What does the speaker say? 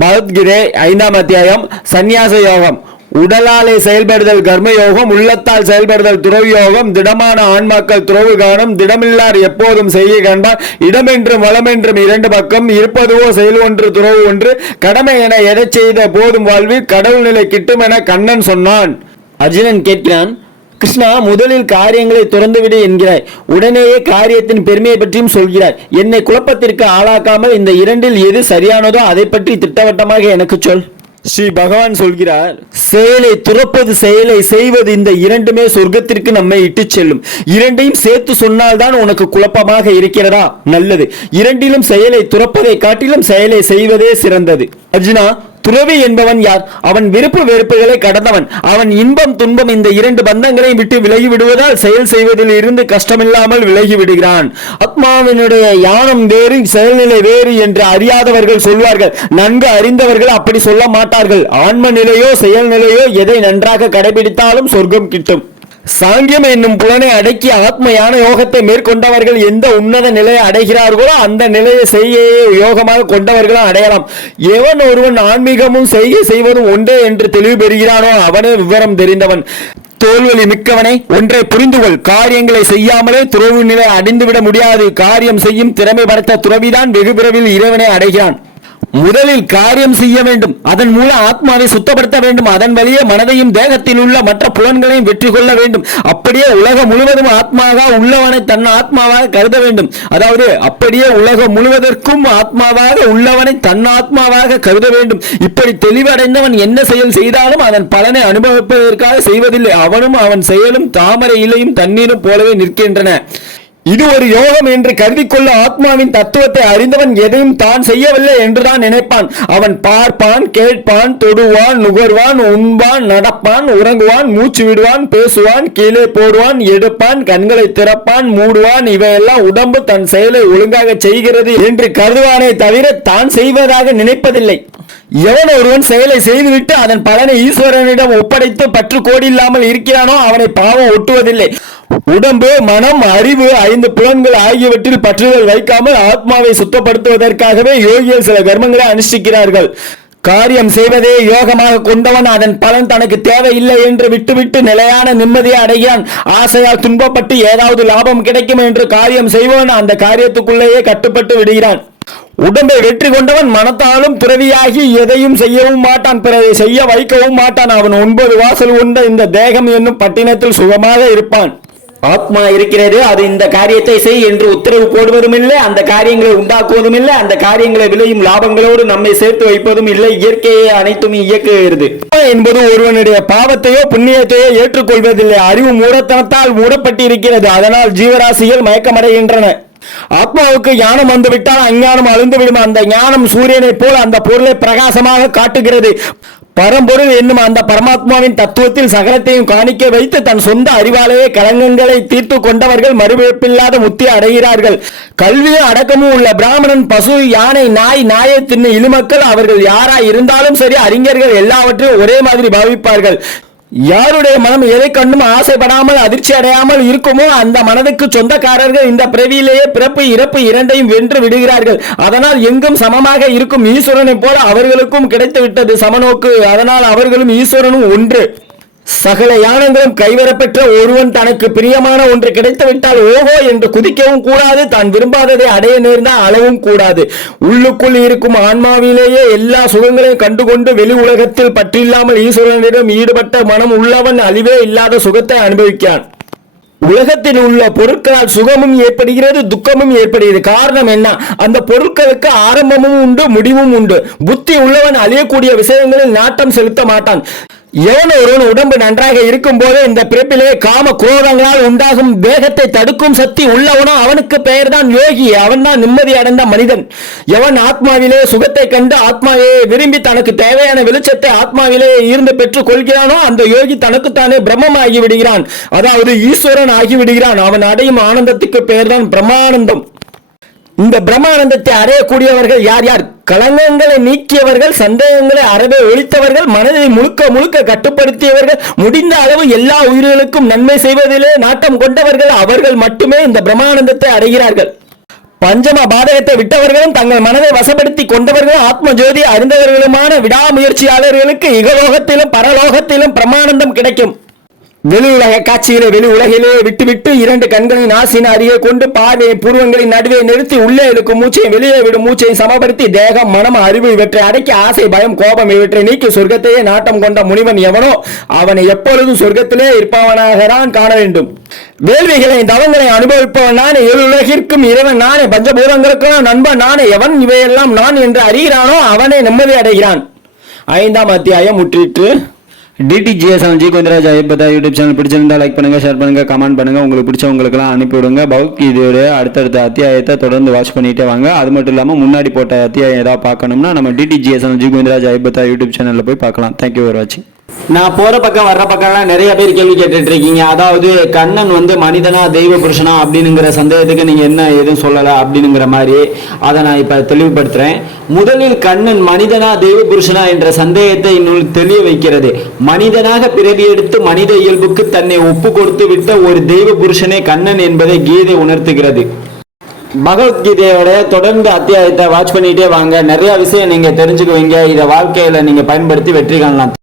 பகவத்கீதை 5ஆம் அத்தியாயம் சந்நியாச யோகம். உடலாலே செயல்படுதல் கர்மயோகம், உள்ளத்தால் செயல்படுதல் துறவு யோகம். திடமான ஆன்மாக்கள் துறவு காணும், திடமில்லார் எப்போதும் செய்ய காண்பார். இடமென்றும் வளமென்றும் இரண்டு பக்கம், இருப்பதுவோ செயல் ஒன்று துறவு ஒன்று. கடமை என எதை செய்த போதும் வாழ்வில் கடவுள் நிலை கிட்டும் என கண்ணன் சொன்னான். அர்ஜுனன் கேட்கிறான், கிருஷ்ணா, முதலில் காரியங்களை துறந்துவிடு என்கிறாய், உடனேயே காரியத்தின் பெருமையை பற்றியும் சொல்கிறாய். என்னை குழப்பத்திற்கு ஆளாக்காமல் இந்த இரண்டில் எது சரியானதோ அதை பற்றி திட்டவட்டமாக எனக்கு சொல். ஸ்ரீ பகவான் சொல்கிறார், செயலை துறப்பது செயலை செய்வது, இந்த இரண்டுமே சொர்க்கத்திற்கு நம்மை இட்டு செல்லும். இரண்டையும் சேர்த்து சொன்னால்தான் உனக்கு குழப்பமாக இருக்கிறதா? நல்லது. இரண்டிலும் செயலை துறப்பதை காட்டிலும் செயலை செய்வதே சிறந்தது. அர்ஜுனா, துறவி என்பவன் யார்? அவன் விருப்பு வெறுப்புகளை கடந்தவன். அவன் இன்பம் துன்பம் இந்த இரண்டு பந்தங்களை விட்டு விலகி விடுவதால் செயல் செய்வதில் இருந்து கஷ்டமில்லாமல் விலகி விடுகிறான். ஆத்மாவினுடைய ஞானம் வேறு, செயல்நிலை வேறு என்று அறியாதவர்கள் சொல்வார்கள். நன்கு அறிந்தவர்கள் அப்படி சொல்ல மாட்டார்கள். ஆன்ம நிலையோ செயல்நிலையோ எதை நன்றாக கடைபிடித்தாலும் சொர்க்கம் கிட்டும். சாங்கியம் என்னும் புலனை அடக்கி ஆத்ம யான யோகத்தை மேற்கொண்டவர்கள் எந்த உன்னத நிலையை அடைகிறார்களோ அந்த நிலையை செய்ய யோகமாக கொண்டவர்களும் அடையலாம். எவன் ஒருவன் ஆன்மீகமும் செய்வதும் ஒன்றே என்று தெளிவு பெறுகிறானோ அவனே விவரம் தெரிந்தவன். தோல்வலி மிக்கவனை, ஒன்றை புரிந்துகொள், காரியங்களை செய்யாமலே துறவு நிலை அடைந்துவிட முடியாது. காரியம் செய்யும் திறமை படைத்த துறவிதான் வெகு விரைவில் இறைவனை அடைகிறான். முதலில் காரியம் செய்ய வேண்டும், அதன் மூலம் ஆத்மாவை சுத்தப்படுத்த வேண்டும். அதன் வழியே மனதையும் தேகத்தில் உள்ள மற்ற புலன்களையும் வெற்றி கொள்ள வேண்டும். அப்படியே உலகம் முழுவதும் ஆத்மாவாக உள்ளவனை தன் ஆத்மாவாக கருத வேண்டும். அதாவது அப்படியே உலகம் முழுவதற்கும் ஆத்மாவாக உள்ளவனை தன் ஆத்மாவாக கருத வேண்டும். இப்படி தெளிவடைந்தவன் என்ன செயல் செய்தாலும் அதன் பலனை அனுபவிப்பதற்காக செய்வதில்லை. அவனும் அவன் செயலும் தாமரை இலையும் தண்ணீரும் போலவே நிற்கின்றன. இது ஒரு யோகம் என்று கருதிக்கொள்ள ஆத்மாவின் தத்துவத்தை அறிந்தவன் எதையும் தான் செய்யவில்லை என்றுதான் நினைப்பான். அவன் பார்ப்பான், கேட்பான், தொடுவான், நுகர்வான், உண்பான், நடப்பான், உறங்குவான், மூச்சு விடுவான், பேசுவான், கீழே போடுவான், எடுப்பான், கண்களை திறப்பான், மூடுவான். இவையெல்லாம் உடம்பு தன் செயலை ஒழுங்காக செய்கிறது என்று கருதுவானே தவிர தான் செய்வதாக நினைப்பதில்லை. எவன் ஒருவன் செயலை செய்துவிட்டு அதன் பலனை ஈஸ்வரனிடம் ஒப்படைத்து பற்று கோடி இல்லாமல் இருக்கிறானோ அவனை பாவம் ஒட்டுவதில்லை. உடம்பு, மனம், அறிவு, 5 புலன்கள் ஆகியவற்றில் பற்றுதல் வைக்காமல் ஆத்மாவை சுத்தப்படுத்துவதற்காகவே யோகிகள் சில கர்மங்களை அனுஷ்டிக்கிறார்கள். காரியம் செய்வதே யோகமாக கொண்டவன் அதன் பலன் தனக்கு தேவையில்லை என்று விட்டுவிட்டு நிலையான நிம்மதியை அடைகிறான். ஆசையால் துன்பப்பட்டு ஏதாவது லாபம் கிடைக்கும் என்று காரியம் செய்வன் அந்த காரியத்துக்குள்ளேயே கட்டுப்பட்டு விடுகிறான். உடம்பை வெற்றி கொண்டவன் மனத்தாலும் துறவியாகி எதையும் செய்யவும் மாட்டான், பிறரை செய்ய வைக்கவும் மாட்டான். அவன் 9 வாசல் உண்ட இந்த தேகம் என்னும் பட்டினத்தில் சுகமாக இருப்பான். ஆத்மா இருக்கிறது, அது இந்த காரியத்தை செய் என்று உத்தரவு போடுவதும் இல்லை, அந்த காரியங்களை உண்டாக்குவதும் இல்லை, அந்த காரியங்களை விளையும் லாபங்களோடு நம்மை சேர்த்து வைப்பதும் இல்லை. இயற்கையை அனைத்தும் இயக்குகிறது என்பது ஒருவனுடைய பாவத்தையோ புண்ணியத்தையோ ஏற்றுக்கொள்வதில்லை. அறிவு மூடத்தனத்தால் மூடப்பட்டு இருக்கிறது. அதனால் ஜீவராசிகள் மயக்கமடைகின்றன. ஆத்மாவுக்கு ஞானம் வந்துவிட்டால் அஞ்ஞானம் அழுந்துவிடும். அந்த ஞானம் சூரியனை போல் அந்த பொருளை பிரகாசமாக காட்டுகிறது. பரம்பொருள் என்னும் அந்த பரமாத்மாவின் தத்துவத்தில் சகலத்தையும் காணிக்க வைத்து தன் சொந்த அறிவாலேயே களங்கங்களை தீர்த்து கொண்டவர்கள் மறுபிறப்பில்லாத முத்தி அடைகிறார்கள். கல்வியும் அடக்கமும் உள்ள பிராமணன், பசு, யானை, நாய், நாயை தின்னு இழுமக்கள் அவர்கள் யாராய் இருந்தாலும் சரி, அறிஞர்கள் எல்லாவற்றையும் ஒரே மாதிரி பாவிப்பார்கள். யாருடைய மனம் எதை கண்டும் ஆசைப்படாமல் அதிர்ச்சி அடையாமல் இருக்குமோ அந்த மனதுக்கு சொந்தக்காரர்கள் இந்த பிறவியிலேயே பிறப்பு இறப்பு இரண்டையும் வென்று விடுகிறார்கள். அதனால் எங்கும் சமமாக இருக்கும் ஈஸ்வரனை போல அவர்களுக்கும் கிடைத்து விட்டது சமநோக்கு. அதனால் அவர்களும் ஈஸ்வரனும் ஒன்று. சகல யானங்களும் கைவரப்பெற்ற ஒருவன் தனக்கு பிரியமான ஒன்று கிடைத்துவிட்டால் ஓஹோ என்று குதிக்கவும் கூடாது, தான் விரும்பாததை அடைய நேர்ந்தால் அளவும் கூடாது. உள்ளுக்குள் இருக்கும் ஆன்மாவிலேயே எல்லா சுகங்களையும் கண்டுகொண்டு வெளி உலகத்தில் பற்றில்லாமல் ஈஸ்வரனிடம் ஈடுபட்ட மனம் உள்ளவன் அழிவே இல்லாத சுகத்தை அனுபவிக்கிறான். உலகத்தில் உள்ள பொருட்களால் சுகமும் ஏற்படுகிறது, துக்கமும் ஏற்படுகிறது. காரணம் என்ன? அந்த பொருட்களுக்கு ஆரம்பமும் உண்டு, முடிவும் உண்டு. புத்தி உள்ளவன் அழியக்கூடிய விஷயங்களில் நாட்டம் செலுத்த மாட்டான். எவன் ஒருவன் உடம்பு நன்றாக இருக்கும் போதே இந்த பிறப்பிலே காம குரோதங்களால் உண்டாகும் வேகத்தை தடுக்கும் சக்தி உள்ளவனோ அவனுக்கு பெயர் தான் யோகி. அவன் தான் நிம்மதி அடைந்த மனிதன். எவன் ஆத்மாவிலே சுகத்தை கண்டு ஆத்மாவை விரும்பி தனக்கு தேவையான வெளிச்சத்தை ஆத்மாவிலே இருந்து பெற்றுக் கொள்கிறானோ அந்த யோகி தனக்குத்தானே பிரம்மம் ஆகிவிடுகிறான், அதாவது ஈஸ்வரன் ஆகிவிடுகிறான். அவன் அடையும் ஆனந்தத்துக்கு பெயர் தான் பிரம்மானந்தம். இந்த பிரம்மானந்தத்தை அடையக்கூடியவர்கள் யார் யார்? களங்கங்களை நீக்கியவர்கள், சந்தேகங்களை அறவே ஒழித்தவர்கள், மனதை முழுக்க முழுக்க கட்டுப்படுத்தியவர்கள், முடிந்த அளவு எல்லா உயிர்களுக்கும் நன்மை செய்வதிலே நாட்டம் கொண்டவர்கள். அவர்கள் மட்டுமே இந்த பிரம்மானந்தத்தை அடைகிறார்கள். பஞ்சம பாதகத்தை விட்டவர்களும் தங்கள் மனதை வசப்படுத்தி கொண்டவர்களும் ஆத்ம ஜோதி அறிந்தவர்களுமான விடாமுயற்சியாளர்களுக்கு இகலோகத்திலும் பரலோகத்திலும் பிரமானந்தம் கிடைக்கும். வெளி உலக காட்சிகளை வெளி உலகிலே விட்டுவிட்டு 2 கண்களின் நாசின் அருகே கொண்டு பார்வையை பூர்வங்களின் நடுவே நிறுத்தி உள்ளே இருக்கும் மூச்சை வெளியே விடும் மூச்சை சமப்படுத்தி தேகம் மனம் அறிவு இவற்றை அடக்கி ஆசை பயம் கோபம் இவற்றை நீக்கி சொர்க்கத்தையே நாட்டம் கொண்ட முனிவன் எவனோ அவனை எப்பொழுதும் சொர்க்கத்திலே இருப்பவனாகத்தான் காண வேண்டும். வேள்விகளை தவங்களை அனுபவிப்பவன் நானே, ஏழு உலகிற்கும் இறைவன் நானே, பஞ்சபூதங்களுக்கும் நண்பன் நானே, எவன் இவையெல்லாம் நான் என்று அறிகிறானோ அவனை நிம்மதி அடைகிறான். 5ஆம் அத்தியாயம் முற்றிற்று. DTGS ஜி கோவிந்தராஜ் ஐயப்பதா யூடியூப் சேனல் பிடிச்சிருந்தா லைக் பண்ணுங்க, ஷேர் பண்ணுங்க, கமெண்ட் பண்ணுங்க, உங்களுக்கு பிடிச்சவங்களுக்குலாம் அனுப்பிவிடுங்க. பகவத்கீதையோட அடுத்தடுத்த அத்தியாயத்தை தொடர்ந்து வாட்ச் பண்ணிட்டே வாங்க. அது மட்டும் இல்லாமல் முன்னாடி போட்ட அத்தியாயம் ஏதாவது பார்க்கணும்னா நம்ம DTGS ஜி கோவிந்தராஜ் ஐயப்பதா யூடியூப் சேனலில் போய் பார்க்கலாம். தேங்க்யூ ஃபார் வாட்சிங். நான் போற பக்கம் வர்ற பக்கம்லாம் நிறைய பேர் கேள்வி கேட்டுட்டு இருக்கீங்க. அதாவது கண்ணன் மனிதனா தெய்வ புருஷனா அப்படிங்கிற சந்தேகத்துக்கு நீங்க என்ன எதுவும் சொல்லல அப்படிங்கிற மாதிரி அதை நான் இப்ப தெளிவுபடுத்துறேன். முதலில் கண்ணன் மனிதனா தெய்வ புருஷனா என்ற சந்தேகத்தை இன்னும் தெளிய வைக்கிறது. மனிதனாக பிறவி எடுத்து மனித இயல்புக்கு தன்னை ஒப்பு கொடுத்து விட்ட ஒரு தெய்வ புருஷனே கண்ணன் என்பதை கீதை உணர்த்துகிறது. பகவத்கீதையோட தொடர்ந்து அத்தியாயத்தை வாட்ச் பண்ணிட்டே வாங்க. நிறைய விஷயம் நீங்க தெரிஞ்சுக்குவீங்க. இதை வாழ்க்கையில நீங்க பயன்படுத்தி வெற்றி காணலாம்.